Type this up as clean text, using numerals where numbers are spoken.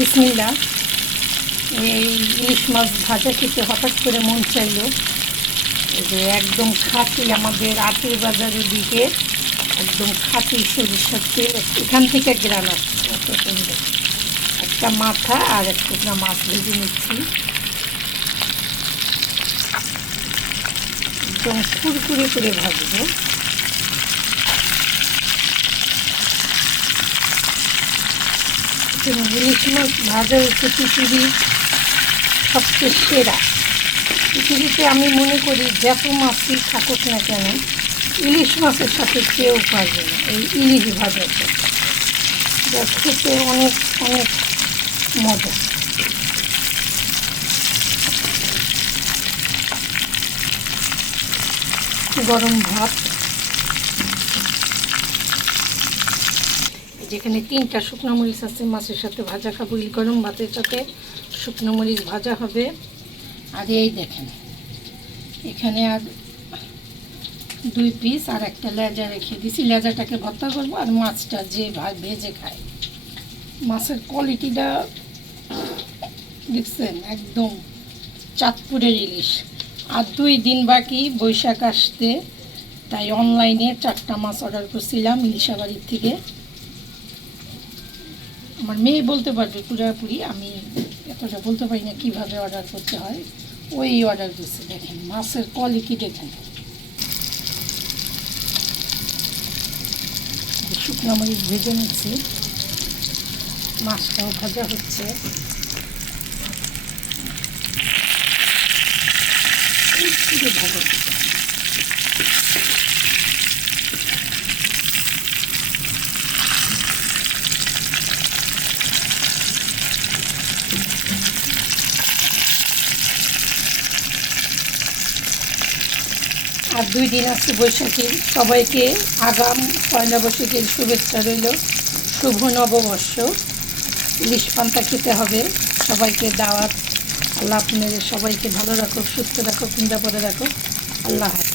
বিসমিল্লাহ। এই ইলিশ মাছ ভাজা খেতে হঠাৎ করে মন চাইল। এই যে একদম খাঁটি আমাদের আটের বাজারের দিকে একদম খাঁটি সরিষার তেল, এখান থেকে গ্রান আসছে এত সুন্দর। একটা মাথা আর এক টুকরা মাছ ভেজে নিচ্ছি, একদম কুরকুরে করে ভাজবো। ইলিশ মাছ ভাজা হচ্ছে পৃথিবীর সবচেয়ে সেরা। পৃথিবীতে আমি মনে করি যত মাছই থাকুক না কেন, ইলিশ মাছের সাথে কেউ পারবে না এই ইলিশ ভাজাটা, যা খেতে অনেক অনেক মজা। গরম ভাত, যেখানে 3টা শুকনো মরিচ আছে, মাছের সাথে ভাজা খাবো। গরম ভাতের সাথে শুকনো মরিচ ভাজা হবে। আর এই দেখেন এখানে আর 2 পিস আর একটা লেজা রেখে দিছি, লেজাটাকে ভর্তা করবো। আর মাছটা যে ভেজে খায়, মাছের কোয়ালিটিটা দেখছেন, একদম চাঁদপুরের ইলিশ। আর 2 দিন বাকি বৈশাখ আসতে, তাই অনলাইনে 4টা মাছ অর্ডার করছিলাম ইলিশাবাড়ির থেকে। আমার মেয়ে বলতে পারবে পুরোপুরি, আমি এতটা বলতে পারি না কীভাবে অর্ডার করতে হয়। ওই অর্ডার করছে, দেখেন মাছের কোয়ালিটি দেখেন। শুকনো মরিচ ভেজে নিচ্ছি, মাছটাও ভাজা হচ্ছে। ভাজা আর 2 দিন আছে বৈশাখীর। সবাইকে আগাম পয়লা বৈশাখের শুভেচ্ছা রইল, শুভ নববর্ষ। ইলিশ পান্তা খেতে হবে, সবাইকে দাওয়াত। আল্লাহ আপনাদের সবাইকে ভালো রাখো, সুস্থ রাখো, নিরাপদে রাখো। আল্লাহ হাফেজ।